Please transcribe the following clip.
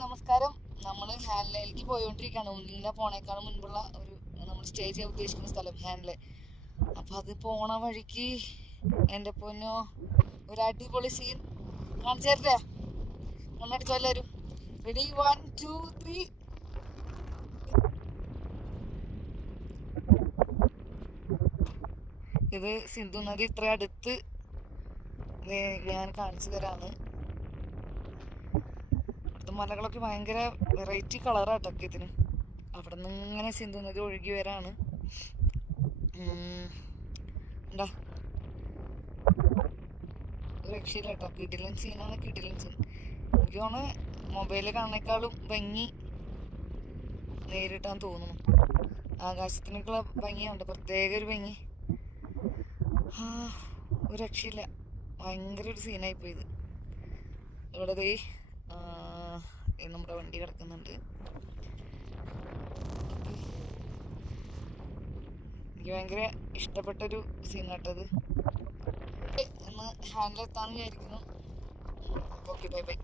നമസ്കാരം. നമ്മൾ ഹാൻഡിലേക്ക് പോയോണ്ടിരിക്കുകയാണ് മുന്നിലെ പോണേക്കാളും മുൻപുള്ള ഒരു നമ്മൾ സ്റ്റേ ചെയ്യാൻ ഉദ്ദേശിക്കുന്ന സ്ഥലം ഹാൻഡിലെ അപ്പൊ അത് പോണ വഴിക്ക് എന്റെ പൊന്നോ ഒരു അടിപൊളി സീൻ കാണിച്ചു തരില്ലേ കണ്ണടിച്ചോ എല്ലാവരും റെഡി വൺ ടു ത്രീ ഇത് സിന്ധു നദി ഇത്ര അടുത്ത് ഞാൻ കാണിച്ചു തരാണ്. മലകളൊക്കെ ഭയങ്കര വെറൈറ്റി കളറാട്ടൊക്കെ ഇതിന്. അവിടെ നിന്ന് ഇങ്ങനെ സിന്ധു നദി ഒഴുകി വരാണ്. എന്താ? രക്ഷയില്ല കേട്ടോ സീനാണ് കിടിലൻ സീൻ എനിക്ക് തോന്നുന്നു മൊബൈലിൽ കാണുന്നേക്കാളും ഭംഗി നേരിട്ടാൻ തോന്നുന്നു. ആകാശത്തിനൊക്കെയുള്ള ഭംഗിയുണ്ട് പ്രത്യേക ഒരു ഭംഗി. ഒരു രക്ഷയില്ല. ഭയങ്കര ഒരു സീനായി ഇത്. ഇവിടെ ദേ നമ്മുടെ വണ്ടി കിടക്കുന്നുണ്ട്. എനിക്ക് ഭയങ്കര ഇഷ്ടപ്പെട്ടൊരു സീൻ കേട്ടത് ഇന്ന് ഹാൻഡിലെത്താന്ന് വിചാരിക്കുന്നു. Okay bye bye